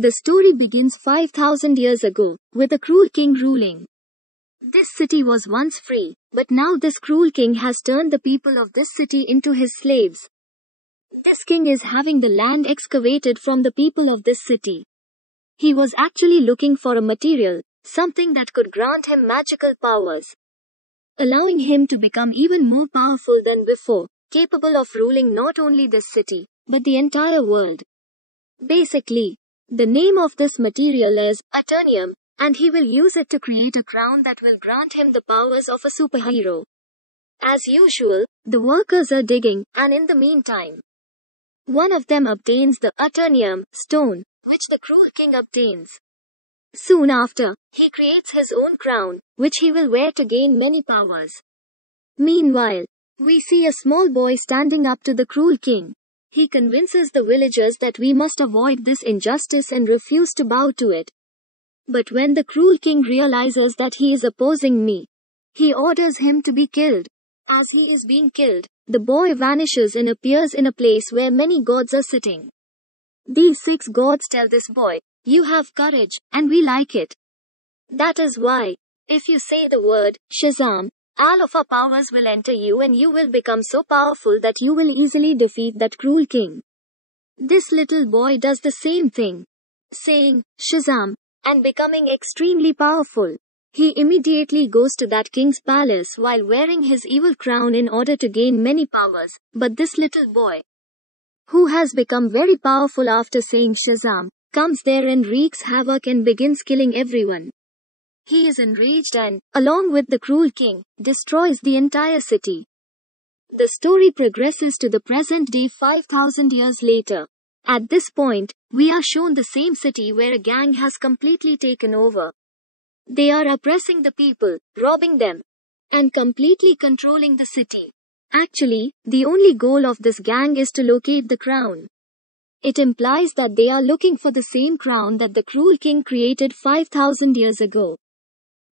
The story begins 5,000 years ago, with a cruel king ruling. This city was once free, but now this cruel king has turned the people of this city into his slaves. This king is having the land excavated from the people of this city. He was actually looking for a material, something that could grant him magical powers, allowing him to become even more powerful than before, capable of ruling not only this city, but the entire world. Basically, the name of this material is Aeternium, and he will use it to create a crown that will grant him the powers of a superhero. As usual, the workers are digging, and in the meantime, one of them obtains the Aeternium stone, which the cruel king obtains. Soon after, he creates his own crown, which he will wear to gain many powers. Meanwhile, we see a small boy standing up to the cruel king. He convinces the villagers that we must avoid this injustice and refuse to bow to it. But when the cruel king realizes that he is opposing me, he orders him to be killed. As he is being killed, the boy vanishes and appears in a place where many gods are sitting. These 6 gods tell this boy, "You have courage, and we like it. That is why, if you say the word, Shazam, all of our powers will enter you and you will become so powerful that you will easily defeat that cruel king." This little boy does the same thing, saying, Shazam, and becoming extremely powerful. He immediately goes to that king's palace while wearing his evil crown in order to gain many powers, but this little boy, who has become very powerful after saying Shazam, comes there and wreaks havoc and begins killing everyone. He is enraged and, along with the cruel king, destroys the entire city. The story progresses to the present day 5,000 years later. At this point, we are shown the same city where a gang has completely taken over. They are oppressing the people, robbing them, and completely controlling the city. Actually, the only goal of this gang is to locate the crown. It implies that they are looking for the same crown that the cruel king created 5,000 years ago.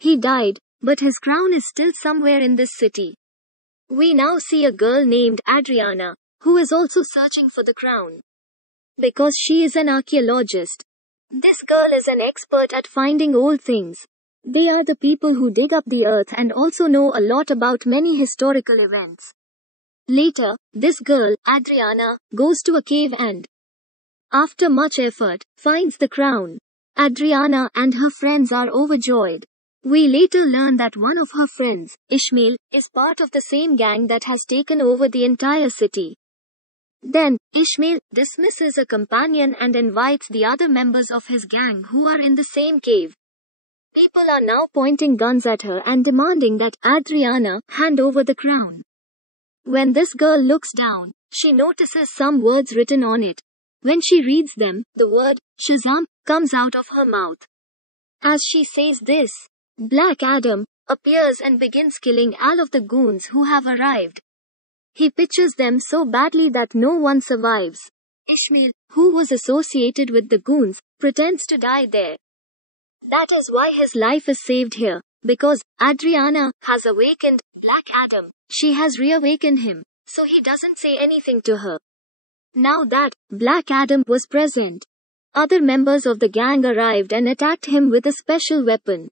He died, but his crown is still somewhere in this city. We now see a girl named Adriana, who is also searching for the crown. Because she is an archaeologist. This girl is an expert at finding old things. They are the people who dig up the earth and also know a lot about many historical events. Later, this girl, Adriana, goes to a cave and, after much effort, finds the crown. Adriana and her friends are overjoyed. We later learn that one of her friends, Ishmael, is part of the same gang that has taken over the entire city. Then, Ishmael dismisses a companion and invites the other members of his gang who are in the same cave. People are now pointing guns at her and demanding that Adriana hand over the crown. When this girl looks down, she notices some words written on it. When she reads them, the word, Shazam, comes out of her mouth. As she says this, Black Adam appears and begins killing all of the goons who have arrived. He pitches them so badly that no one survives. Ishmael, who was associated with the goons, pretends to die there. That is why his life is saved here, because Adriana has awakened Black Adam. She has reawakened him, so he doesn't say anything to her. Now that Black Adam was present, other members of the gang arrived and attacked him with a special weapon.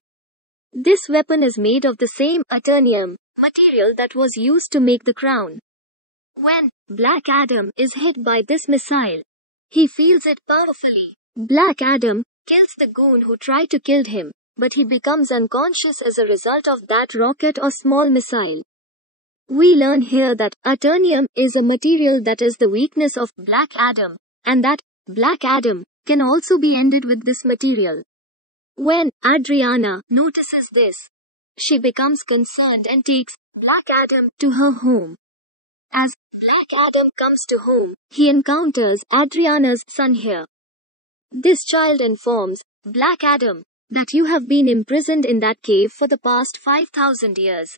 This weapon is made of the same Aeternium material that was used to make the crown. When Black Adam is hit by this missile, he feels it powerfully. Black Adam kills the goon who tried to kill him, but he becomes unconscious as a result of that rocket or small missile. We learn here that Aeternium is a material that is the weakness of Black Adam, and that Black Adam can also be ended with this material. When Adriana notices this, she becomes concerned and takes Black Adam to her home. As Black Adam comes to home, he encounters Adriana's son here. This child informs Black Adam that you have been imprisoned in that cave for the past 5,000 years.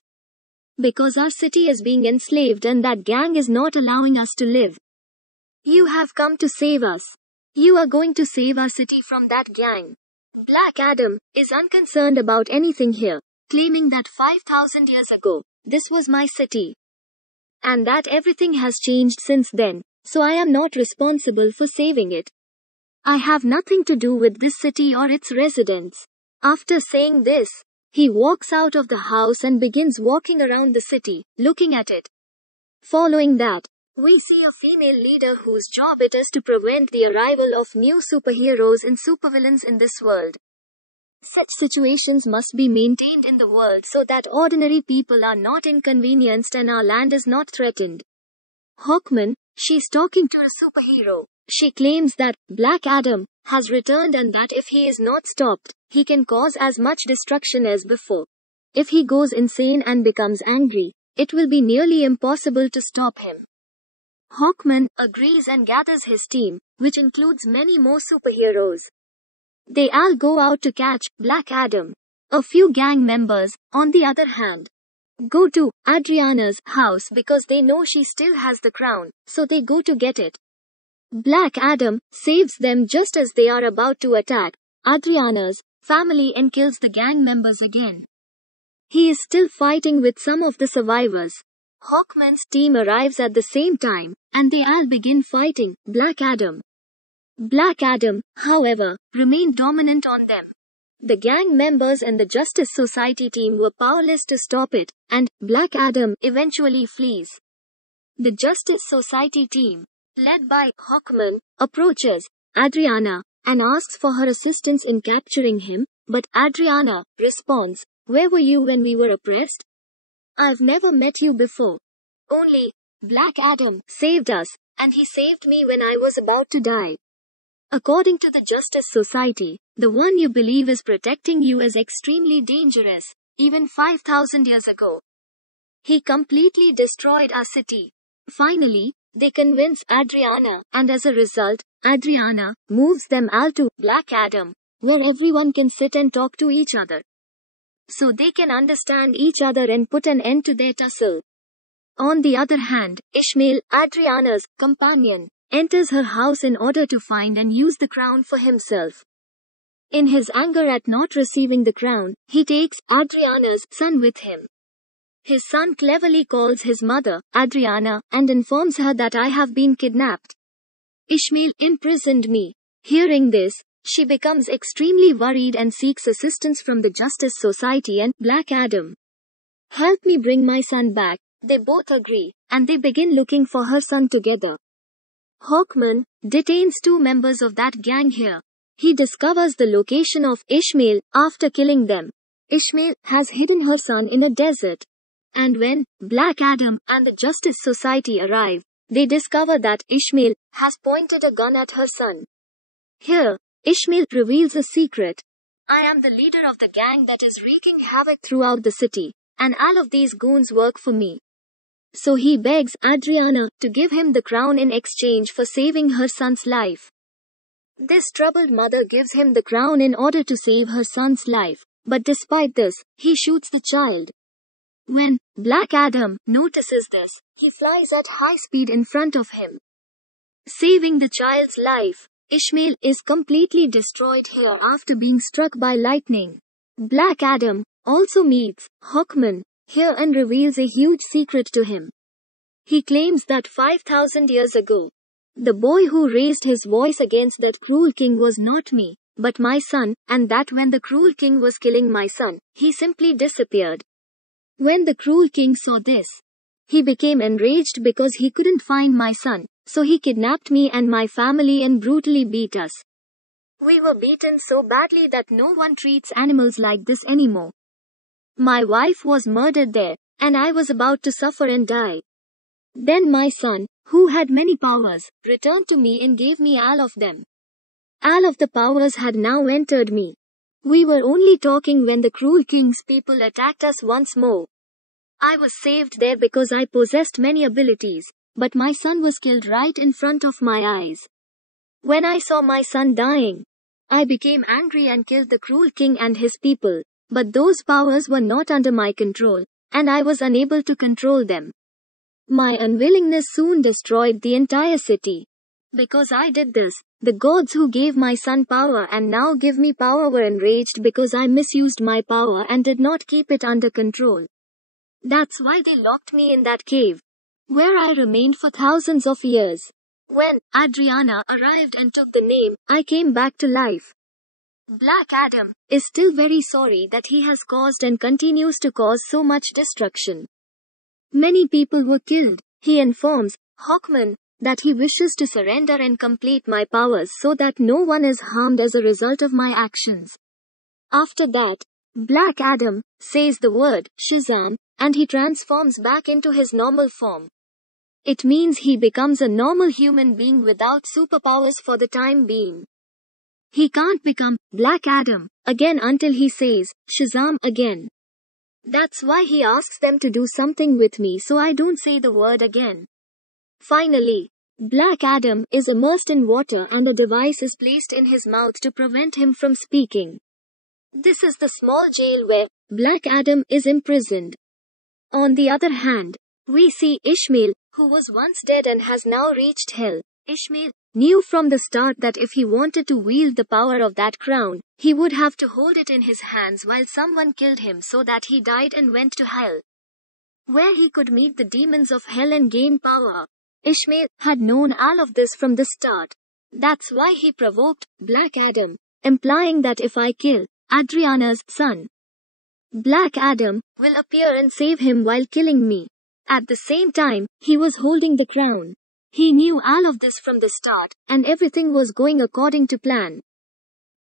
Because our city is being enslaved and that gang is not allowing us to live. You have come to save us. You are going to save our city from that gang. Black Adam is unconcerned about anything here, claiming that 5,000 years ago, this was my city. And that everything has changed since then, so I am not responsible for saving it. I have nothing to do with this city or its residents. After saying this, he walks out of the house and begins walking around the city, looking at it. Following that, we see a female leader whose job it is to prevent the arrival of new superheroes and supervillains in this world. Such situations must be maintained in the world so that ordinary people are not inconvenienced and our land is not threatened. Hawkman, she's talking to a superhero. She claims that Black Adam has returned and that if he is not stopped, he can cause as much destruction as before. If he goes insane and becomes angry, it will be nearly impossible to stop him. Hawkman agrees and gathers his team, which includes many more superheroes. They all go out to catch Black Adam. A few gang members, on the other hand, go to Adriana's house because they know she still has the crown, so they go to get it. Black Adam saves them just as they are about to attack Adriana's family and kills the gang members again. He is still fighting with some of the survivors. Hawkman's team arrives at the same time, and they all begin fighting Black Adam. Black Adam, however, remained dominant on them. The gang members and the Justice Society team were powerless to stop it, and Black Adam eventually flees. The Justice Society team, led by Hawkman, approaches Adriana and asks for her assistance in capturing him, but Adriana responds, "Where were you when we were oppressed? I've never met you before. Only Black Adam saved us, and he saved me when I was about to die." According to the Justice Society, the one you believe is protecting you is extremely dangerous, even 5,000 years ago. He completely destroyed our city. Finally, they convince Adriana, and as a result, Adriana moves them all to Black Adam, where everyone can sit and talk to each other, so they can understand each other and put an end to their tussle. On the other hand, Ishmael, Adriana's companion, enters her house in order to find and use the crown for himself. In his anger at not receiving the crown, he takes Adriana's son with him. His son cleverly calls his mother, Adriana, and informs her that I have been kidnapped. Ishmael imprisoned me. Hearing this, she becomes extremely worried and seeks assistance from the Justice Society and Black Adam. "Help me bring my son back." They both agree, and they begin looking for her son together. Hawkman detains two members of that gang here. He discovers the location of Ishmael after killing them. Ishmael has hidden her son in a desert. And when Black Adam and the Justice Society arrive, they discover that Ishmael has pointed a gun at her son. Here, Ishmael reveals a secret. "I am the leader of the gang that is wreaking havoc throughout the city, and all of these goons work for me." So he begs Adriana to give him the crown in exchange for saving her son's life. This troubled mother gives him the crown in order to save her son's life, but despite this, he shoots the child. When Black Adam notices this, he flies at high speed in front of him, saving the child's life. Ishmael is completely destroyed here after being struck by lightning. Black Adam also meets Hawkman here and reveals a huge secret to him. He claims that 5,000 years ago, the boy who raised his voice against that cruel king was not me, but my son, and that when the cruel king was killing my son, he simply disappeared. When the cruel king saw this, he became enraged because he couldn't find my son, so he kidnapped me and my family and brutally beat us. We were beaten so badly that no one treats animals like this anymore. My wife was murdered there, and I was about to suffer and die. Then my son, who had many powers, returned to me and gave me all of them. All of the powers had now entered me. We were only talking when the cruel king's people attacked us once more. I was saved there because I possessed many abilities, but my son was killed right in front of my eyes. When I saw my son dying, I became angry and killed the cruel king and his people. But those powers were not under my control, and I was unable to control them. My unwillingness soon destroyed the entire city. Because I did this, the gods who gave my son power and now give me power were enraged because I misused my power and did not keep it under control. That's why they locked me in that cave, where I remained for thousands of years. When Adriana arrived and took the name, I came back to life. Black Adam is still very sorry that he has caused and continues to cause so much destruction. Many people were killed. He informs Hawkman that he wishes to surrender and complete my powers so that no one is harmed as a result of my actions. After that, Black Adam says the word Shazam and he transforms back into his normal form. It means he becomes a normal human being without superpowers for the time being. He can't become Black Adam again until he says Shazam again. That's why he asks them to do something with me so I don't say the word again. Finally, Black Adam is immersed in water and a device is placed in his mouth to prevent him from speaking. This is the small jail where Black Adam is imprisoned. On the other hand, we see Ishmael, who was once dead and has now reached hell. Ishmael knew from the start that if he wanted to wield the power of that crown, he would have to hold it in his hands while someone killed him so that he died and went to hell, where he could meet the demons of hell and gain power. Ishmael had known all of this from the start. That's why he provoked Black Adam, implying that if I kill Adriana's son, Black Adam will appear and save him while killing me. At the same time, he was holding the crown. He knew all of this from the start, and everything was going according to plan.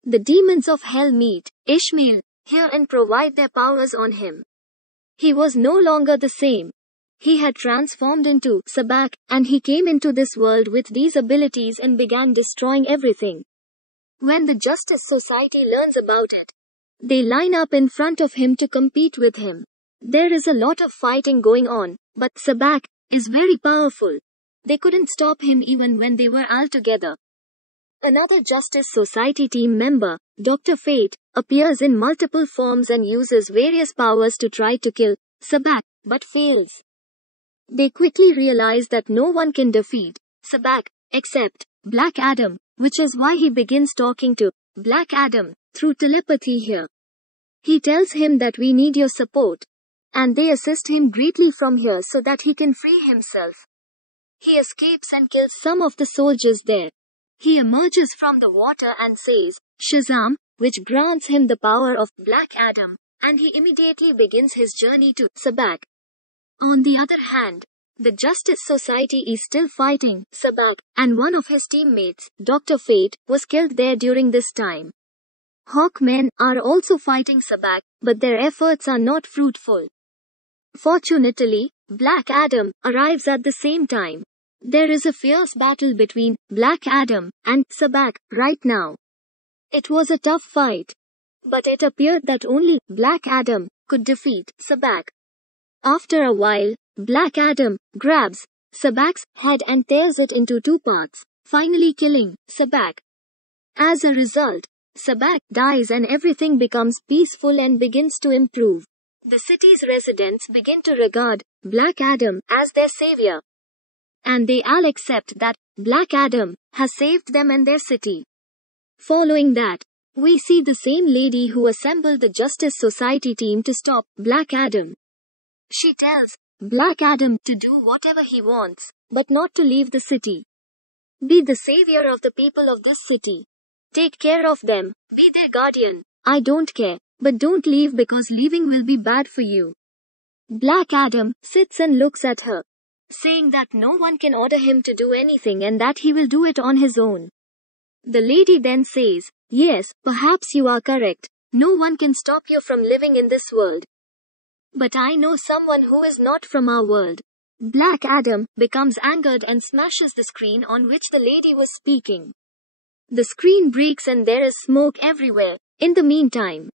The demons of hell meet Ishmael here and provide their powers on him. He was no longer the same. He had transformed into Sabak, and he came into this world with these abilities and began destroying everything. When the Justice Society learns about it, they line up in front of him to compete with him. There is a lot of fighting going on, but Sabak is very powerful. They couldn't stop him even when they were all together. Another Justice Society team member, Dr. Fate, appears in multiple forms and uses various powers to try to kill Sabak, but fails. They quickly realize that no one can defeat Sabak except Black Adam, which is why he begins talking to Black Adam through telepathy here. He tells him that we need your support, and they assist him greatly from here so that he can free himself. He escapes and kills some of the soldiers there. He emerges from the water and says Shazam, which grants him the power of Black Adam, and he immediately begins his journey to Sabak. On the other hand, the Justice Society is still fighting Sabak, and one of his teammates, Dr. Fate, was killed there during this time. Hawkmen are also fighting Sabak, but their efforts are not fruitful. Fortunately, Black Adam arrives at the same time. There is a fierce battle between Black Adam and Sabak right now. It was a tough fight, but it appeared that only Black Adam could defeat Sabak. After a while, Black Adam grabs Sabak's head and tears it into two parts, finally killing Sabak. As a result, Sabak dies and everything becomes peaceful and begins to improve. The city's residents begin to regard Black Adam as their savior, and they all accept that Black Adam has saved them and their city. Following that, we see the same lady who assembled the Justice Society team to stop Black Adam. She tells Black Adam to do whatever he wants, but not to leave the city. Be the savior of the people of this city. Take care of them, be their guardian. I don't care, but don't leave because leaving will be bad for you. Black Adam sits and looks at her, saying that no one can order him to do anything and that he will do it on his own. The lady then says, yes, perhaps you are correct. No one can stop you from living in this world. But I know someone who is not from our world. Black Adam becomes angered and smashes the screen on which the lady was speaking. The screen breaks and there is smoke everywhere. In the meantime,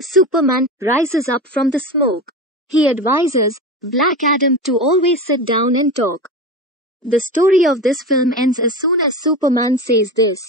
Superman rises up from the smoke. He advises Black Adam to always sit down and talk. The story of this film ends as soon as Superman says this.